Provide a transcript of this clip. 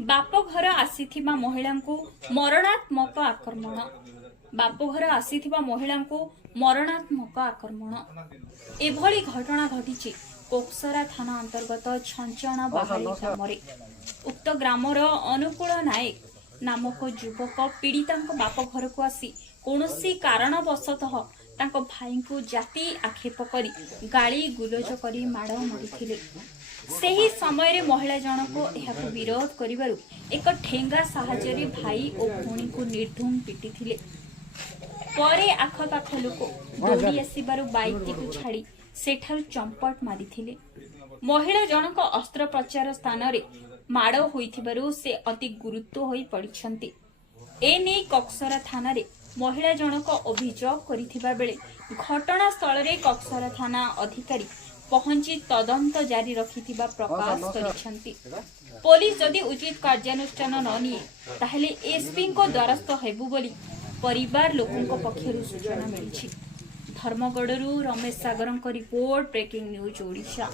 बापघर आसीथिबा महिलांकु मरणात्मक आक्रमण। बापघर आसीथिबा महिलांकु मरणात्मक आक्रमण। एभली घटना घटिछि कोकसरा थाना अंतर्गत छंचणा बाहाली ग्रामरे। उक्त ग्रामर अनुकूल नायक नामक युवक पीड़ितांक बापघर को आसी कौनसी कारणवशतः तांको भाई को जाति आक्षेप करी गाली गुलज करी माड़ मारिथिले। सेही समय रे महिला जनक एहाकु विरोध करिबारु एक ठेंगा साहाय्य भाई और भौणी को निर्धूम पिटिथिले। परे आखपाख लोक दौड़ी आसिबारु बाइकटी को छाड़ी सेठारु चंपट मारिथिले। महिला जनक अस्त्रप्रचार स्थान रे माड़ होइथिबारु से अति गुरुत्व होई पड़िछंती। ए नै कक्सरा थाना रे महिला जनक अभियोग करिथिबा बेले घटनास्थल रे कक्सरा थाना अधिकारी पहुंची तदंत जारी रखिथिबा प्रकाश करिछंती। पुलिस जदि उचित कार्यानुष्ठान न निए ताहेले एसपी को द्वारस्थ हेबु बोली परिवार लोकंक पक्षरु सूचना मिलिछि। धर्मगढ़ रमेश सागर रिपोर्ट, ब्रेकिंग न्यूज ओडिशा।